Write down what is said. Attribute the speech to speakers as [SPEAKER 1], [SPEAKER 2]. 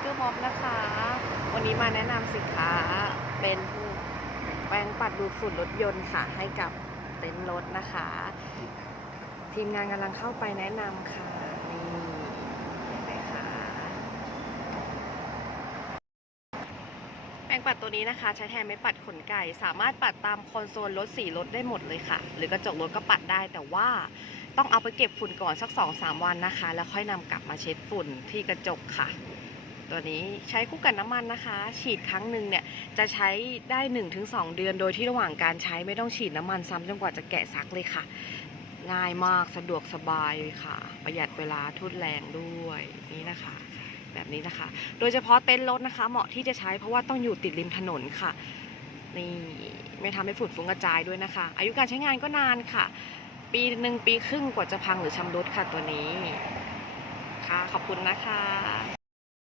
[SPEAKER 1] เกอร์ม็อบนะคะ วันนี้มาแนะนำสินค้าเป็นแปรงปัดดูดฝุ่นรถยนต์ค่ะ ให้กับเต็นท์รถนะคะ ทีมงานกำลังเข้าไปแนะนำค่ะ นี่เห็นไหมคะแปรงปัดตัวนี้นะคะ ใช้แทนไม้ปัดขนไก่ สามารถปัดตามคอนโซลรถสีรถได้หมดเลยค่ะ หรือกระจกรถก็ปัดได้แต่ว่าต้องเอาไปเก็บฝุ่นก่อนสัก 2-3 วันนะคะ แล้วค่อยนำกลับมาเช็ดฝุ่นที่กระจกค่ะ ตัวนี้ใช้คู่กับน้ำมันนะคะ ฉีดครั้งหนึ่งเนี่ยจะใช้ได้ 1-2 เดือน โดยที่ระหว่างการใช้ไม่ต้องฉีดน้ำมันซ้ำจนกว่าจะแกะซักเลยค่ะ ง่ายมากสะดวกสบายค่ะ ประหยัดเวลาทุนแรงด้วยนี่นะคะ แบบนี้นะคะ โดยเฉพาะเต็นท์รถนะคะ เหมาะที่จะใช้เพราะว่าต้องอยู่ติดริมถนนค่ะนี่ไม่ทำให้ฝุ่นฟุ้งกระจายด้วยนะคะ อายุการใช้งานก็นานค่ะ ปีหนึ่งปีครึ่งกว่าจะพังหรือชำรุดค่ะตัวนี้ ค่ะ ขอบคุณนะคะ